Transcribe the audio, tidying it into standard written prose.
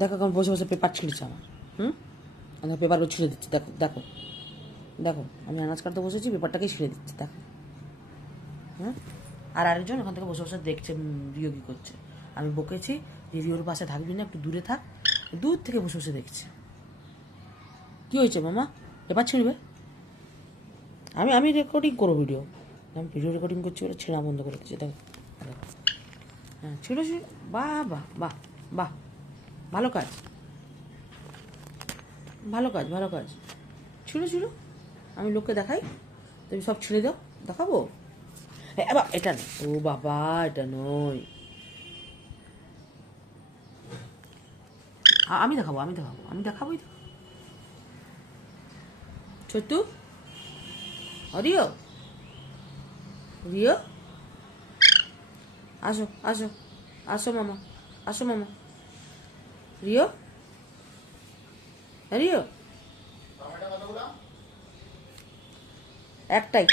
দেখো কেমন বসে বসে পেপার ছিঁড়ছে আমার। আমি পেপারগুলো ছিঁড়ে দিচ্ছি, দেখো দেখো দেখো, আমি আনাজ কাটতে বসেছি, পেপারটাকেই ছিঁড়ে দিচ্ছি, দেখো। আর আরেকজন ওখান থেকে বসে বসে দেখছে রিও কী করছে। আমি বকেছি যে রিওর পাশে থাকবি না, একটু দূরে থাক, দূর থেকে বসে বসে দেখছে। কী হয়েছে মামা, পেপার ছিঁড়বে? আমি রেকর্ডিং করবো ভিডিও, আমি ভিডিও রেকর্ডিং করছি বলে ছেঁড়া বন্ধ করে দিচ্ছি, দেখো। হ্যাঁ ছিঁড়ো ছিঁড়ো, বাহ বাহ বাহ বাহ, ভালো কাজ ভালো কাজ ভালো কাজ। ছিঁড়ো ছিঁড়ো, আমি লোককে দেখাই, তুমি সব ছিঁড়ে দাও, দেখাবো। এটা না, ও বাবা এটা নয়, আমি দেখাবো আমি দেখাবোই তো। ছোট্টু, রিও রিও, আসো আসো, আসো মামা, আসো মামা। রিও রিও, একটাই।